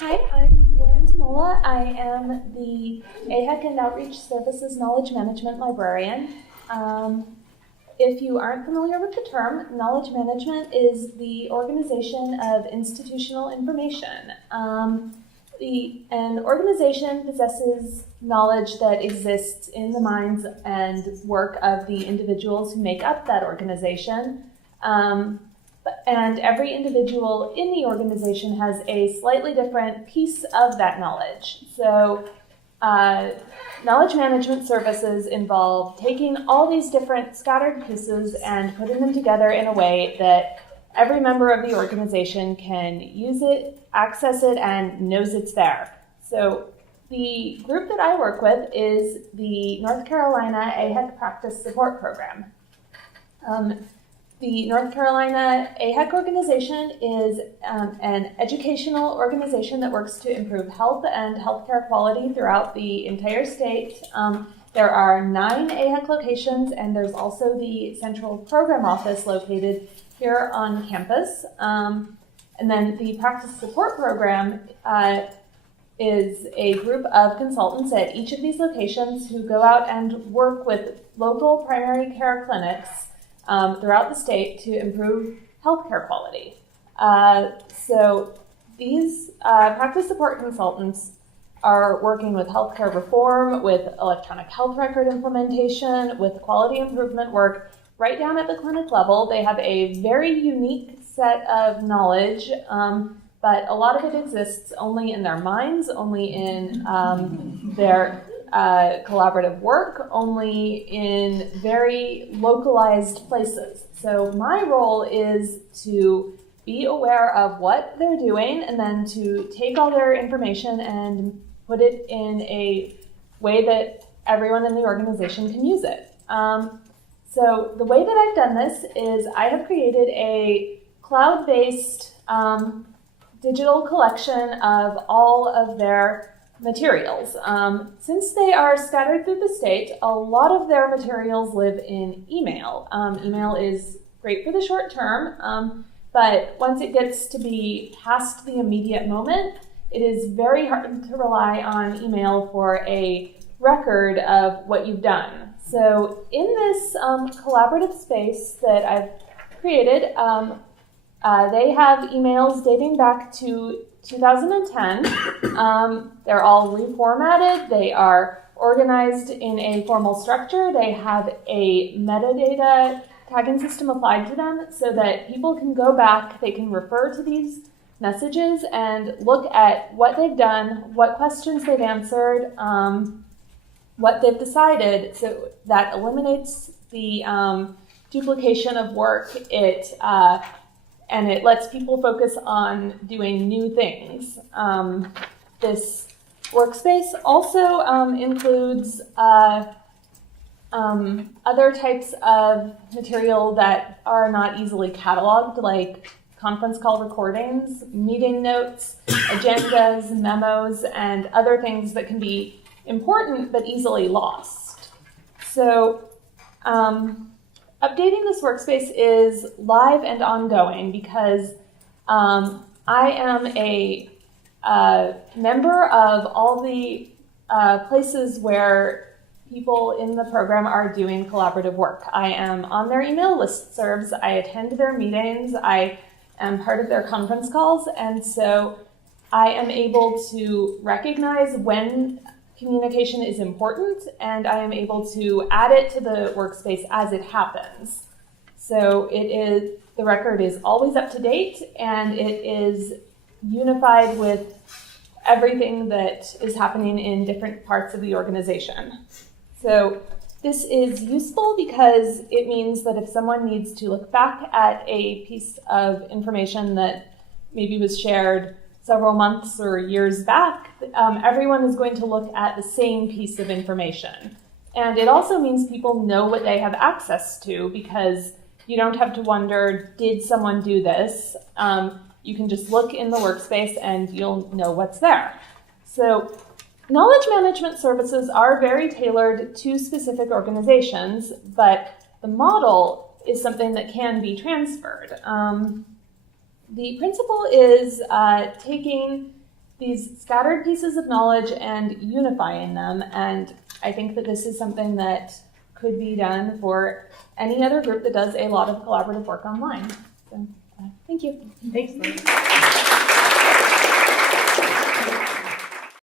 Hi, I'm Lauren Tomola. I am the AHEC and Outreach Services Knowledge Management Librarian. If you aren't familiar with the term, knowledge management is the organization of institutional information. An organization possesses knowledge that exists in the minds and work of the individuals who make up that organization. And every individual in the organization has a slightly different piece of that knowledge. So knowledge management services involve taking all these different scattered pieces and putting them together in a way that every member of the organization can use it, access it, and knows it's there. So the group that I work with is the North Carolina AHEC Practice Support Program. The North Carolina AHEC organization is an educational organization that works to improve health and healthcare quality throughout the entire state. There are 9 AHEC locations, and there's also the central program office located here on campus. And then the Practice Support Program is a group of consultants at each of these locations who go out and work with local primary care clinics throughout the state to improve healthcare quality. So these practice support consultants are working with healthcare reform, with electronic health record implementation, with quality improvement work right down at the clinic level. They have a very unique set of knowledge, but a lot of it exists only in their minds, only in their collaborative work, only in very localized places. So my role is to be aware of what they're doing and then to take all their information and put it in a way that everyone in the organization can use it. So the way that I've done this is I have created a cloud-based digital collection of all of their materials. Since they are scattered through the state, a lot of their materials live in email. Email is great for the short term, but once it gets to be past the immediate moment, it is very hard to rely on email for a record of what you've done. So in this collaborative space that I've created, they have emails dating back to 2010. They're all reformatted. They are organized in a formal structure. They have a metadata tagging system applied to them so that people can go back, they can refer to these messages and look at what they've done, what questions they've answered, what they've decided. So that eliminates the duplication of work. And it lets people focus on doing new things. This workspace also includes other types of material that are not easily cataloged, like conference call recordings, meeting notes, agendas, memos, and other things that can be important but easily lost. So updating this workspace is live and ongoing because I am a member of all the places where people in the program are doing collaborative work. I am on their email listservs, I attend their meetings, I am part of their conference calls, and so I am able to recognize when communication is important, and I am able to add it to the workspace as it happens. So the record is always up to date, and it is unified with everything that is happening in different parts of the organization. So this is useful because it means that if someone needs to look back at a piece of information that maybe was shared several months or years back, everyone is going to look at the same piece of information. And it also means people know what they have access to because you don't have to wonder, did someone do this? You can just look in the workspace and you'll know what's there. So knowledge management services are very tailored to specific organizations, but the model is something that can be transferred. The principle is taking these scattered pieces of knowledge and unifying them. And I think that this is something that could be done for any other group that does a lot of collaborative work online. So, thank you. Thanks, Liz.